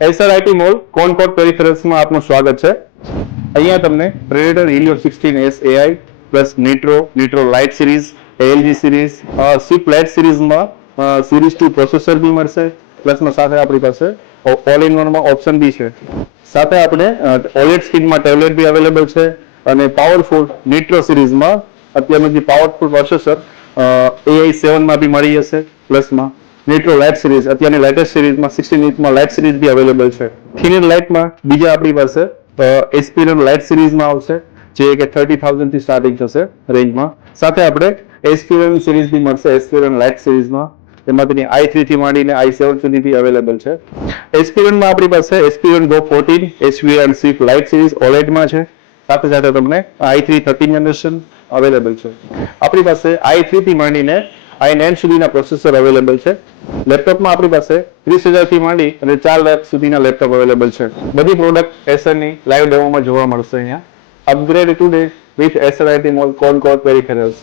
એસઆરઆઈટી mall કોનકોર્ડ પેરિફેરલ્સમાં આપનું સ્વાગત છે. અહીંયા તમને Predator Helios 16S AI plus Nitro Lite series, LG series, Swift Lite સિરીઝમાં સિરીઝ 2 પ્રોસેસર બી મળશે. પ્લસમાં સાથે આપણી પાસે ઓલ ઇન વનમાં ઓપ્શન બી છે. સાથે આપણે ઓલેડ સ્ક્રીનમાં ટેબ્લેટ બી અવેલેબલ છે અને પાવરફુલ નીટ્રો સિરીઝમાં અત્યારનું જે પાવરફુલ પ્રોસેસર AI7 માં બી મળી જશે. પ્લસમાં નીટ્રો લાઇટ સિરીઝ અત્યારની લેટેસ્ટ સિરીઝમાં 16 ઇંચમાં લાઇટ સિરીઝ બી અવેલેબલ છે. થિનર લાઇટમાં બીજા આપણી પાસે એસ્પિરન લાઇટ સિરીઝમાં આવશે જે કે 30,000 થી સ્ટાર્ટિંગ થશે રેન્જમાં. સાથે આપણે એસ્પિરન સિરીઝ બી મળશે એસ્પિરન લાઇટ સિરીઝમાં. એમાં તેની i3 થી માંડીને i7 સુધી બી અવેલેબલ છે. એસ્પિરનમાં આપણી પાસે એસ્પિરન ગો 14 HV અને સ્વિફ્ટ લાઇટ સિરીઝ ઓલેડમાં છે. સાથે સાથે તમને i3 13 જનરેશન અવેલેબલ છે. આપણી પાસે i3 થી માંડીને i9 સુધીના પ્રોસેસર અવેલેબલ છે. લેપટોપમાં આપણી પાસે 30,000 થી માંડી અને 4 લાખ સુધીના લેપટોપ અવેલેબલ છે. બધી પ્રોડક્ટ એસરની લાઈવ ડેમોમાં જોવા મળશે અહીંયા. Upgrade today with SRIT mall Concord peripherals.